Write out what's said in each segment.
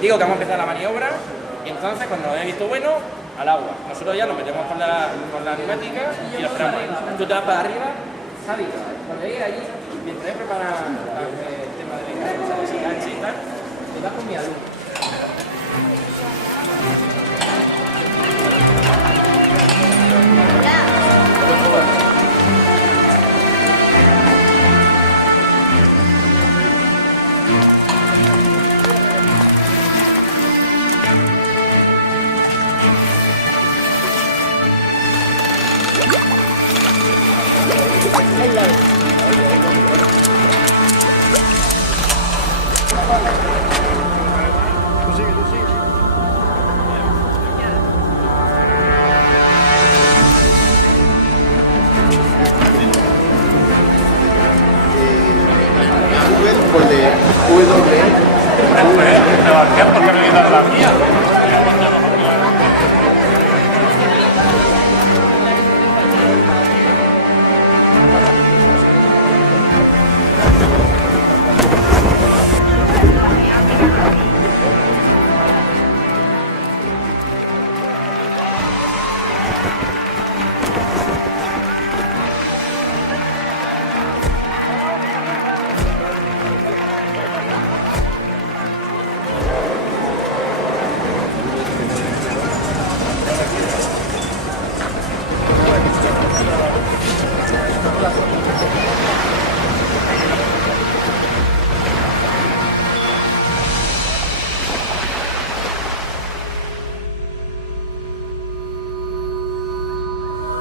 digo que vamos a empezar la maniobra y entonces cuando lo hemos visto bueno, al agua. Nosotros ya nos metemos con la neumática y lo esperamos. Tú te vas para arriba, Javi, cuando llegues allí, mientras él prepara el tema de la enganche y tal, te vas con mi alumno.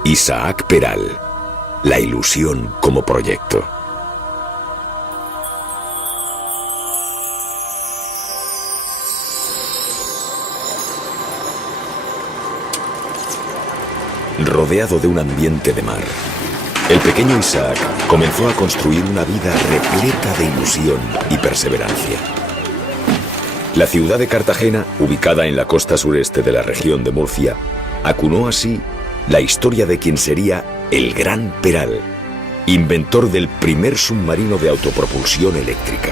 Isaac Peral, la ilusión como proyecto. Rodeado de un ambiente de mar, el pequeño Isaac comenzó a construir una vida repleta de ilusión y perseverancia. La ciudad de Cartagena, ubicada en la costa sureste de la región de Murcia, acunó así la historia de quien sería el Gran Peral, inventor del primer submarino de autopropulsión eléctrica.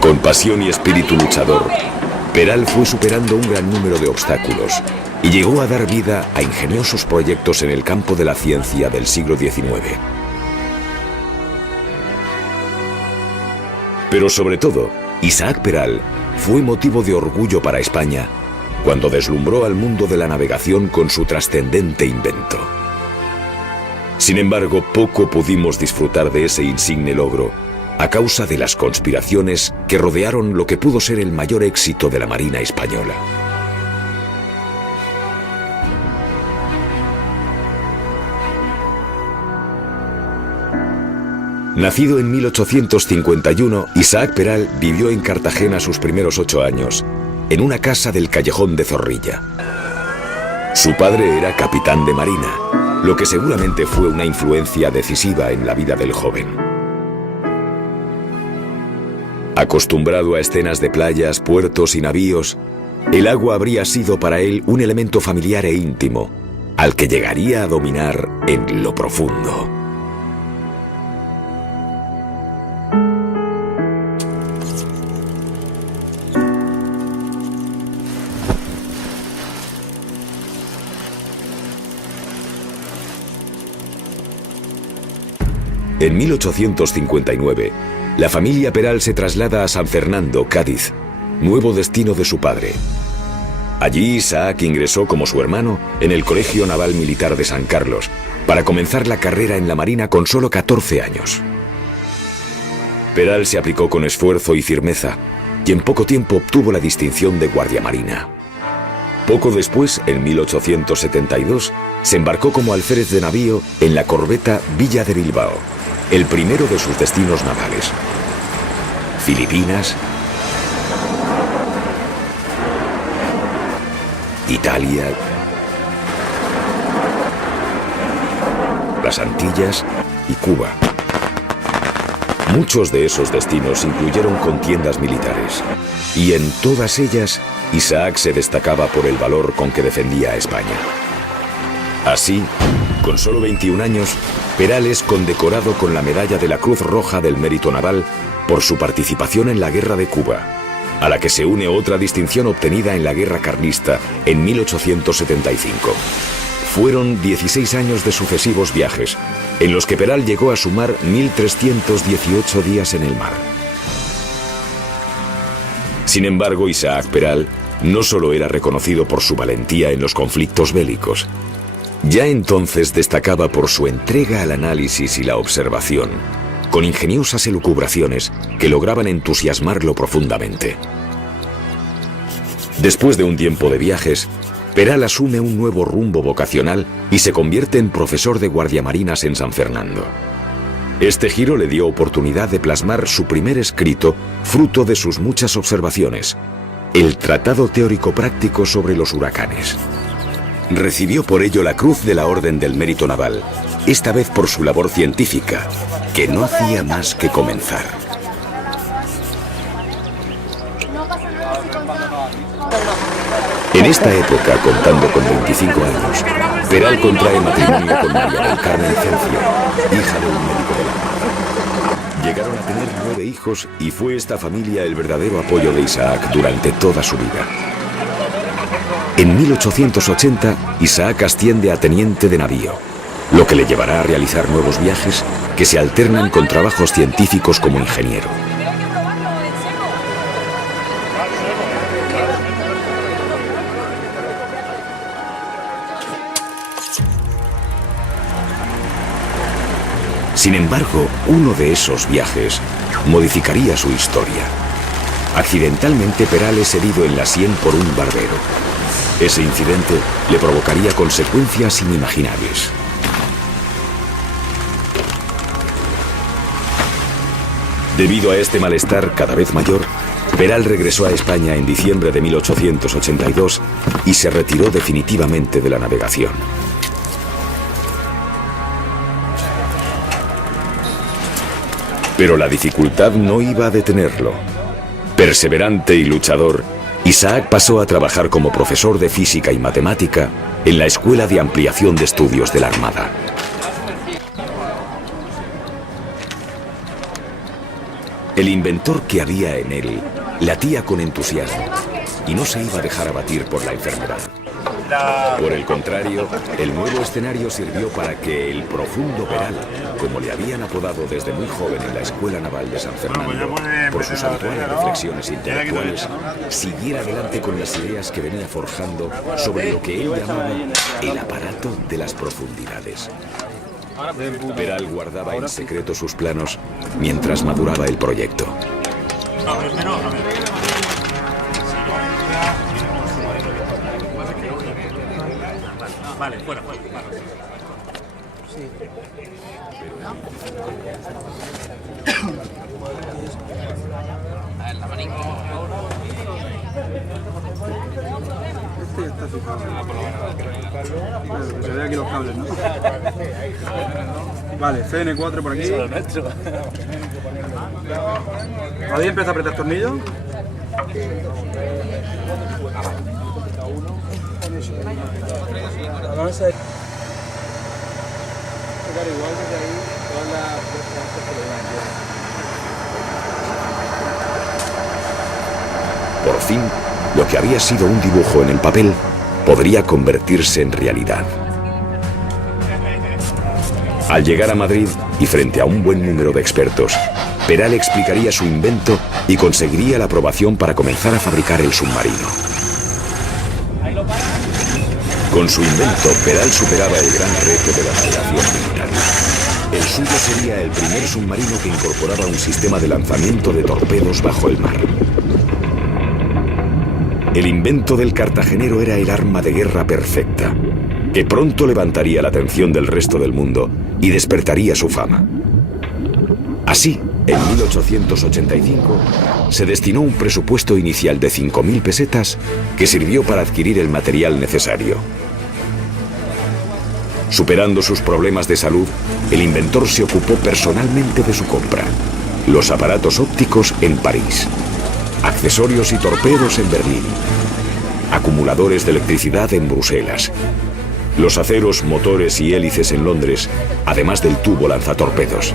Con pasión y espíritu luchador, Peral fue superando un gran número de obstáculos y llegó a dar vida a ingeniosos proyectos en el campo de la ciencia del siglo XIX. Pero sobre todo, Isaac Peral fue motivo de orgullo para España cuando deslumbró al mundo de la navegación con su trascendente invento. Sin embargo, poco pudimos disfrutar de ese insigne logro a causa de las conspiraciones que rodearon lo que pudo ser el mayor éxito de la Marina española. Nacido en 1851, Isaac Peral vivió en Cartagena sus primeros 8 años, en una casa del Callejón de Zorrilla. Su padre era capitán de marina, lo que seguramente fue una influencia decisiva en la vida del joven. Acostumbrado a escenas de playas, puertos y navíos, el agua habría sido para él un elemento familiar e íntimo, al que llegaría a dominar en lo profundo. En 1859, la familia Peral se traslada a San Fernando, Cádiz, nuevo destino de su padre. Allí Isaac ingresó como su hermano en el Colegio Naval Militar de San Carlos, para comenzar la carrera en la Marina con solo 14 años. Peral se aplicó con esfuerzo y firmeza, y en poco tiempo obtuvo la distinción de guardia marina. Poco después, en 1872, se embarcó como alférez de navío en la corbeta Villa de Bilbao, el primero de sus destinos navales. Filipinas, Italia, las Antillas y Cuba. Muchos de esos destinos incluyeron contiendas militares, y en todas ellas Isaac se destacaba por el valor con que defendía a España. Así, con solo 21 años, Peral es condecorado con la medalla de la Cruz Roja del Mérito Naval por su participación en la Guerra de Cuba, a la que se une otra distinción obtenida en la Guerra Carlista en 1875. Fueron 16 años de sucesivos viajes, en los que Peral llegó a sumar 1.318 días en el mar. Sin embargo, Isaac Peral no solo era reconocido por su valentía en los conflictos bélicos, ya entonces destacaba por su entrega al análisis y la observación, con ingeniosas elucubraciones que lograban entusiasmarlo profundamente. Después de un tiempo de viajes, Peral asume un nuevo rumbo vocacional y se convierte en profesor de guardiamarinas en San Fernando. Este giro le dio oportunidad de plasmar su primer escrito, fruto de sus muchas observaciones, el Tratado Teórico Práctico sobre los huracanes. Recibió por ello la Cruz de la Orden del Mérito Naval, esta vez por su labor científica, que no hacía más que comenzar. En esta época, contando con 25 años, Peral contrae matrimonio con María del Carmen Cencio, hija de un médico de la Armada. Llegaron a tener 9 hijos y fue esta familia el verdadero apoyo de Isaac durante toda su vida. En 1880, Isaac asciende a teniente de navío, lo que le llevará a realizar nuevos viajes que se alternan con trabajos científicos como ingeniero. Sin embargo, uno de esos viajes modificaría su historia. Accidentalmente, Peral es herido en la sien por un barbero. Ese incidente le provocaría consecuencias inimaginables. Debido a este malestar cada vez mayor, Peral regresó a España en diciembre de 1882 y se retiró definitivamente de la navegación. Pero la dificultad no iba a detenerlo. Perseverante y luchador, Isaac pasó a trabajar como profesor de física y matemática en la Escuela de Ampliación de Estudios de la Armada. El inventor que había en él latía con entusiasmo y no se iba a dejar abatir por la enfermedad. Por el contrario, el nuevo escenario sirvió para que el profundo Peral, como le habían apodado desde muy joven en la Escuela Naval de San Fernando, por sus habituales reflexiones intelectuales, siguiera adelante con las ideas que venía forjando sobre lo que él llamaba el aparato de las profundidades. Peral guardaba en secreto sus planos mientras maduraba el proyecto. Vale, fuera. El abanico. Este ya está fijado. Claro, se ve aquí los cables, ¿no? Vale, CN4 por aquí. Ahí empieza a apretar tornillos. Vamos a pegar igual desde ahí todas las puertas que le dan. Por fin, lo que había sido un dibujo en el papel podría convertirse en realidad. Al llegar a Madrid y frente a un buen número de expertos, Peral explicaría su invento y conseguiría la aprobación para comenzar a fabricar el submarino. Con su invento, Peral superaba el gran reto de la navegación militar. El suyo sería el primer submarino que incorporaba un sistema de lanzamiento de torpedos bajo el mar. El invento del cartagenero era el arma de guerra perfecta, que pronto levantaría la atención del resto del mundo y despertaría su fama. Así, en 1885, se destinó un presupuesto inicial de 5.000 pesetas que sirvió para adquirir el material necesario. Superando sus problemas de salud, el inventor se ocupó personalmente de su compra. Los aparatos ópticos en París, accesorios y torpedos en Berlín, acumuladores de electricidad en Bruselas los aceros, motores y hélices en Londres, además del tubo lanzatorpedos.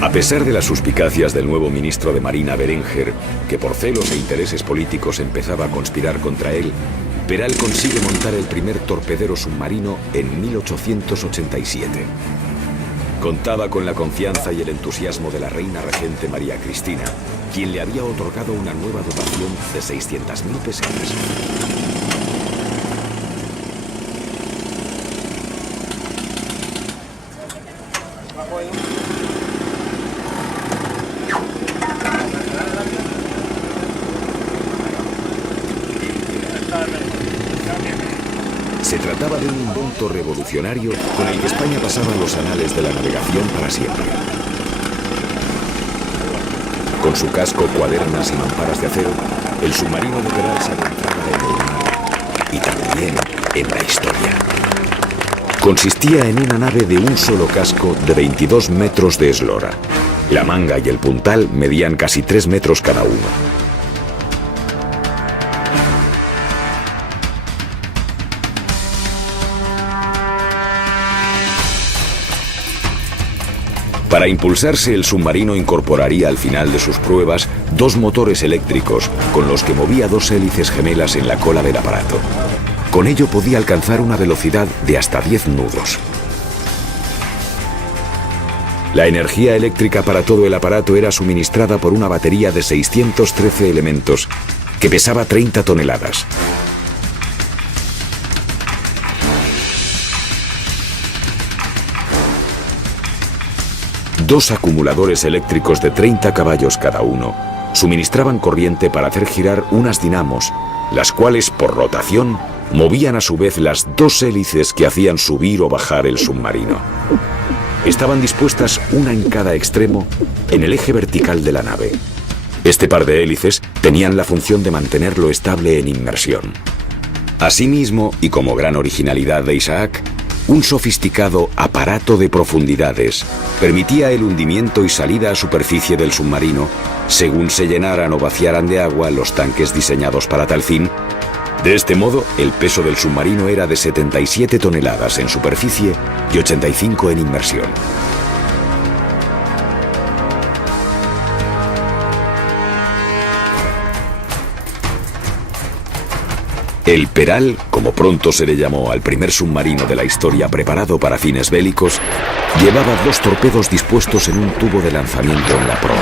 A pesar de las suspicacias del nuevo ministro de Marina Berenger, que por celos e intereses políticos empezaba a conspirar contra él, Peral consigue montar el primer torpedero submarino en 1887. Contaba con la confianza y el entusiasmo de la reina regente María Cristina, quien le había otorgado una nueva dotación de 600.000 pesetas. Se trataba de un invento revolucionario con el que España pasaba los anales de la navegación para siempre. Con su casco, cuadernas y mamparas de acero, el submarino de Peral se adentraba en el mar y también en la historia. Consistía en una nave de un solo casco de 22 metros de eslora. La manga y el puntal medían casi 3 metros cada uno. Para impulsarse, el submarino incorporaría al final de sus pruebas 2 motores eléctricos con los que movía 2 hélices gemelas en la cola del aparato. Con ello podía alcanzar una velocidad de hasta 10 nudos. La energía eléctrica para todo el aparato era suministrada por una batería de 613 elementos que pesaba 30 toneladas. Dos acumuladores eléctricos de 30 caballos cada uno suministraban corriente para hacer girar unas dinamos, las cuales, por rotación, movían a su vez las 2 hélices que hacían subir o bajar el submarino. Estaban dispuestas una en cada extremo en el eje vertical de la nave. Este par de hélices tenían la función de mantenerlo estable en inmersión. Asimismo, y como gran originalidad de Isaac, un sofisticado aparato de profundidades permitía el hundimiento y salida a superficie del submarino según se llenaran o vaciaran de agua los tanques diseñados para tal fin. De este modo, el peso del submarino era de 77 toneladas en superficie y 85 en inmersión. El Peral, como pronto se le llamó al primer submarino de la historia preparado para fines bélicos, llevaba 2 torpedos dispuestos en un tubo de lanzamiento en la proa.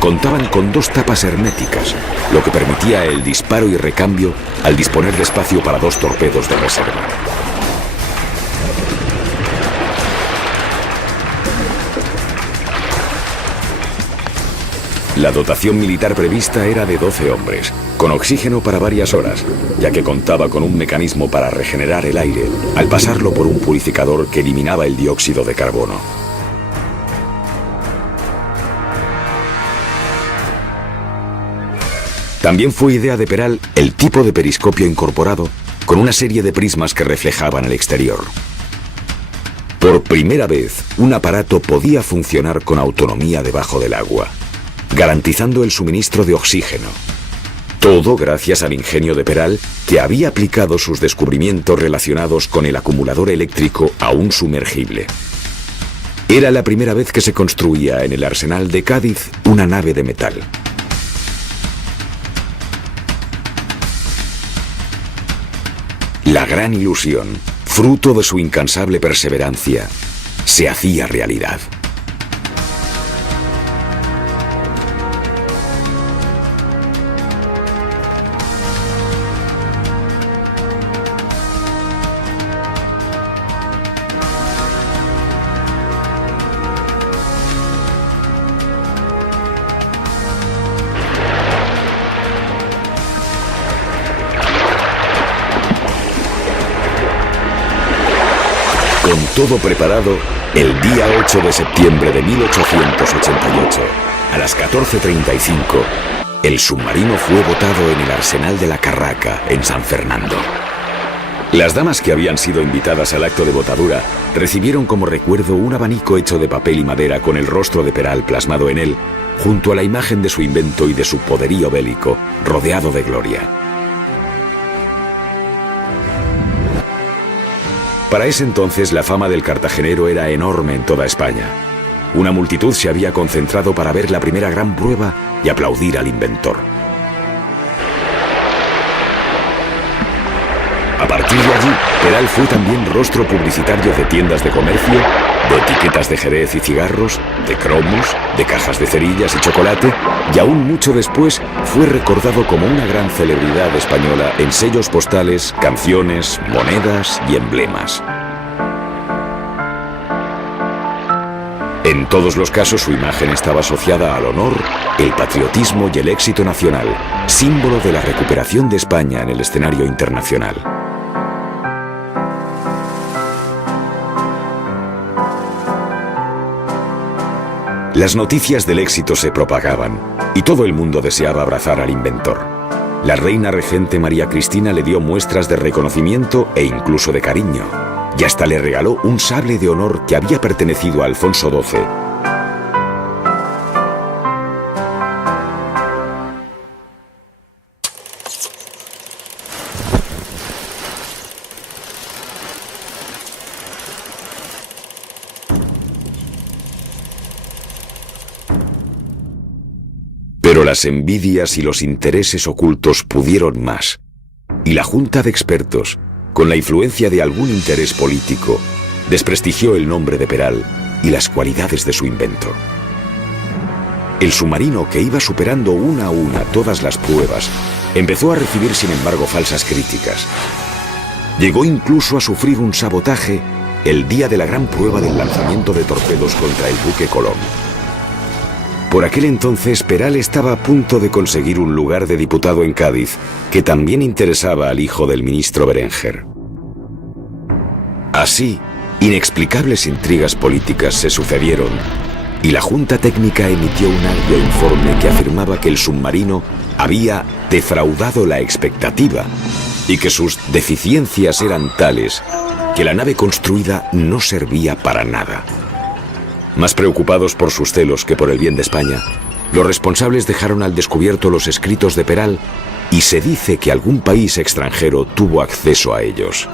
Contaban con 2 tapas herméticas, lo que permitía el disparo y recambio al disponer de espacio para 2 torpedos de reserva. La dotación militar prevista era de 12 hombres, con oxígeno para varias horas, ya que contaba con un mecanismo para regenerar el aire al pasarlo por un purificador que eliminaba el dióxido de carbono. También fue idea de Peral el tipo de periscopio incorporado con una serie de prismas que reflejaban el exterior. Por primera vez, un aparato podía funcionar con autonomía debajo del agua, garantizando el suministro de oxígeno. Todo gracias al ingenio de Peral, que había aplicado sus descubrimientos relacionados con el acumulador eléctrico a un sumergible. Era la primera vez que se construía en el arsenal de Cádiz una nave de metal. La gran ilusión, fruto de su incansable perseverancia, se hacía realidad. Con todo preparado, el día 8 de septiembre de 1888, a las 14:35, el submarino fue botado en el arsenal de la Carraca, en San Fernando. Las damas que habían sido invitadas al acto de botadura recibieron como recuerdo un abanico hecho de papel y madera con el rostro de Peral plasmado en él, junto a la imagen de su invento y de su poderío bélico, rodeado de gloria. Para ese entonces la fama del cartagenero era enorme en toda España. Una multitud se había concentrado para ver la primera gran prueba y aplaudir al inventor. A partir de allí, Peral fue también rostro publicitario de tiendas de comercio, de etiquetas de Jerez y cigarros, de cromos, de cajas de cerillas y chocolate, y aún mucho después fue recordado como una gran celebridad española en sellos postales, canciones, monedas y emblemas. En todos los casos su imagen estaba asociada al honor, el patriotismo y el éxito nacional, símbolo de la recuperación de España en el escenario internacional. Las noticias del éxito se propagaban y todo el mundo deseaba abrazar al inventor. La reina regente María Cristina le dio muestras de reconocimiento e incluso de cariño, y hasta le regaló un sable de honor que había pertenecido a Alfonso XII. Pero las envidias y los intereses ocultos pudieron más, y la junta de expertos, con la influencia de algún interés político, desprestigió el nombre de Peral y las cualidades de su invento. El submarino, que iba superando una a una todas las pruebas, empezó a recibir sin embargo falsas críticas. Llegó incluso a sufrir un sabotaje el día de la gran prueba del lanzamiento de torpedos contra el buque Colón. Por aquel entonces, Peral estaba a punto de conseguir un lugar de diputado en Cádiz, que también interesaba al hijo del ministro Berenguer. Así, inexplicables intrigas políticas se sucedieron, y la Junta Técnica emitió un arduo informe que afirmaba que el submarino había defraudado la expectativa y que sus deficiencias eran tales que la nave construida no servía para nada. Más preocupados por sus celos que por el bien de España, los responsables dejaron al descubierto los escritos de Peral y se dice que algún país extranjero tuvo acceso a ellos.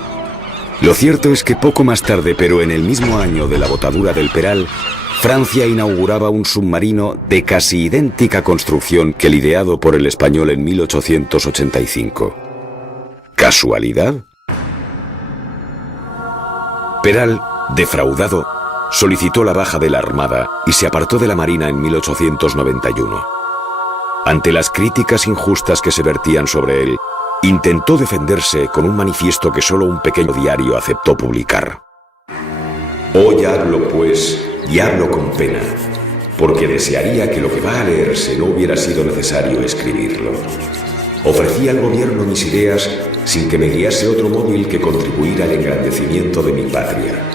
Lo cierto es que poco más tarde, pero en el mismo año de la botadura del Peral, Francia inauguraba un submarino de casi idéntica construcción que el ideado por el español en 1885. ¿Casualidad? Peral, defraudado, solicitó la baja de la Armada y se apartó de la Marina en 1891. Ante las críticas injustas que se vertían sobre él, intentó defenderse con un manifiesto que solo un pequeño diario aceptó publicar. Hoy hablo, pues, y hablo con pena, porque desearía que lo que va a leerse no hubiera sido necesario escribirlo. Ofrecí al gobierno mis ideas sin que me guiase otro móvil que contribuir al engrandecimiento de mi patria.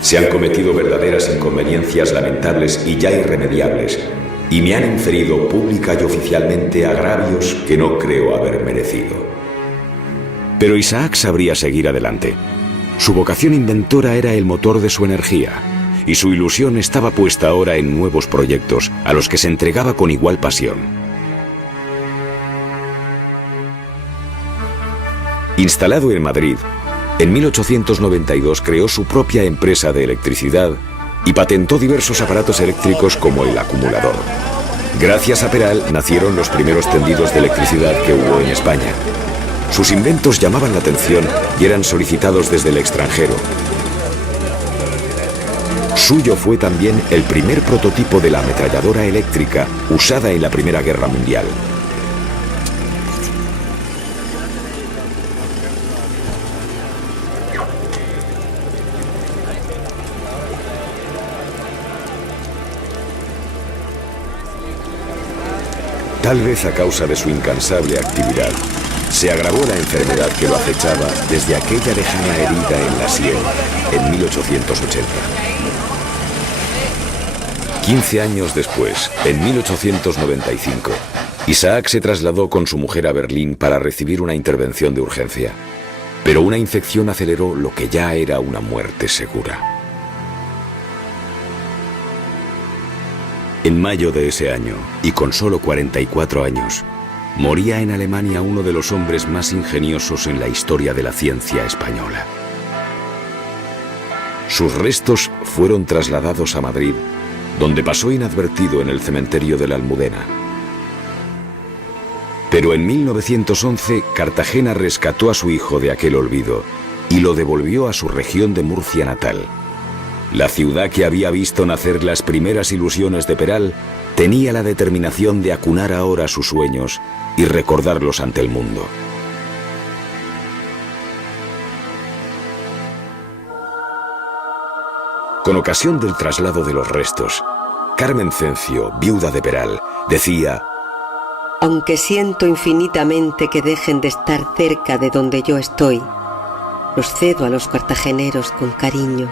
Se han cometido verdaderas inconveniencias lamentables y ya irremediables, y me han inferido pública y oficialmente agravios que no creo haber merecido. Pero Isaac sabría seguir adelante. Su vocación inventora era el motor de su energía, y su ilusión estaba puesta ahora en nuevos proyectos, a los que se entregaba con igual pasión. Instalado en Madrid, en 1892 creó su propia empresa de electricidad y patentó diversos aparatos eléctricos como el acumulador. Gracias a Peral nacieron los primeros tendidos de electricidad que hubo en España. Sus inventos llamaban la atención y eran solicitados desde el extranjero. Suyo fue también el primer prototipo de la ametralladora eléctrica usada en la Primera Guerra Mundial. Tal vez a causa de su incansable actividad, se agravó la enfermedad que lo acechaba desde aquella lejana herida en la sien en 1880. 15 años después, en 1895, Isaac se trasladó con su mujer a Berlín para recibir una intervención de urgencia. Pero una infección aceleró lo que ya era una muerte segura. En mayo de ese año, y con solo 44 años, moría en Alemania uno de los hombres más ingeniosos en la historia de la ciencia española. sus restos fueron trasladados a Madrid, donde pasó inadvertido en el cementerio de la Almudena. Pero en 1911, Cartagena rescató a su hijo de aquel olvido y lo devolvió a su región de Murcia natal. La ciudad que había visto nacer las primeras ilusiones de Peral tenía la determinación de acunar ahora sus sueños y recordarlos ante el mundo. Con ocasión del traslado de los restos, Carmen Cencio, viuda de Peral, decía: aunque siento infinitamente que dejen de estar cerca de donde yo estoy, los cedo a los cartageneros con cariño,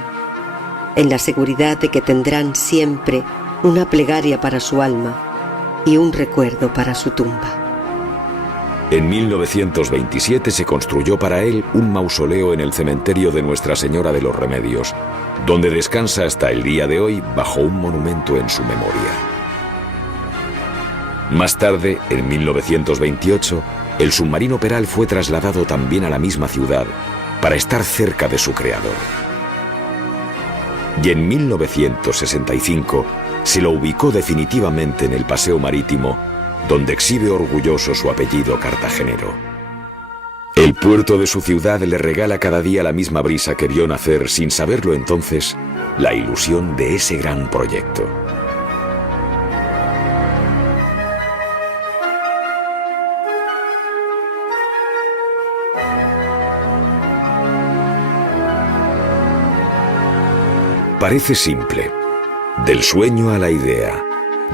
en la seguridad de que tendrán siempre una plegaria para su alma y un recuerdo para su tumba. En 1927 se construyó para él un mausoleo en el cementerio de Nuestra Señora de los Remedios, donde descansa hasta el día de hoy bajo un monumento en su memoria. Más tarde, en 1928, el submarino Peral fue trasladado también a la misma ciudad para estar cerca de su creador. Y en 1965 se lo ubicó definitivamente en el Paseo Marítimo, donde exhibe orgulloso su apellido cartagenero. El puerto de su ciudad le regala cada día la misma brisa que vio nacer, sin saberlo entonces, la ilusión de ese gran proyecto. Parece simple, del sueño a la idea,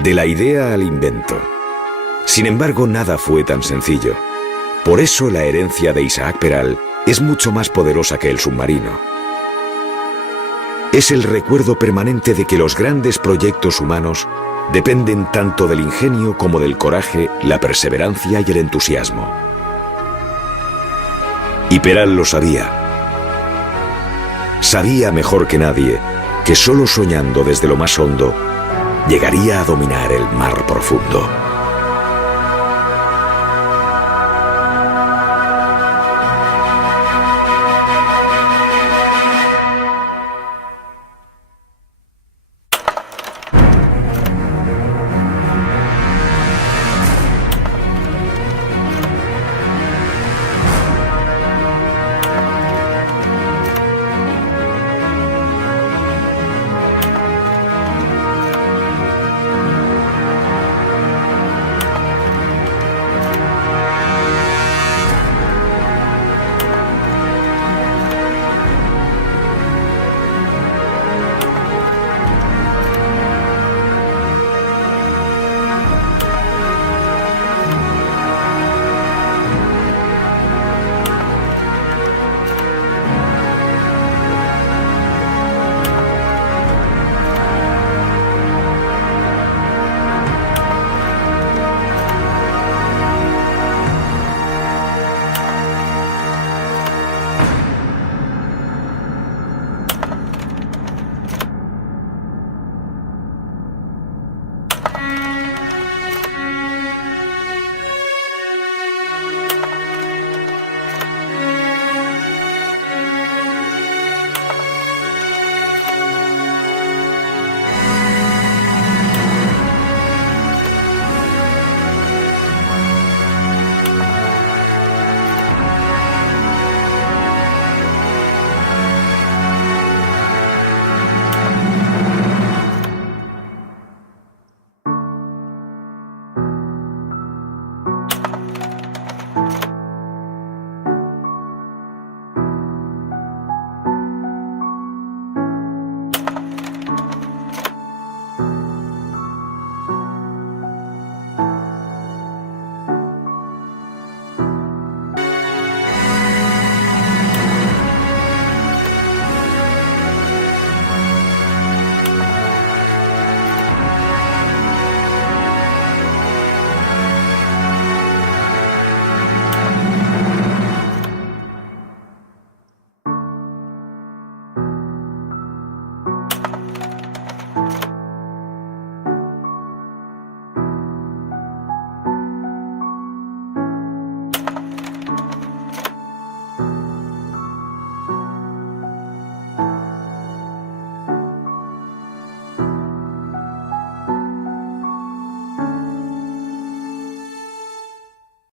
de la idea al invento. Sin embargo, nada fue tan sencillo. Por eso la herencia de Isaac Peral es mucho más poderosa que el submarino. Es el recuerdo permanente de que los grandes proyectos humanos dependen tanto del ingenio como del coraje, la perseverancia y el entusiasmo. Y Peral lo sabía. Sabía mejor que nadie que solo soñando desde lo más hondo llegaría a dominar el mar profundo.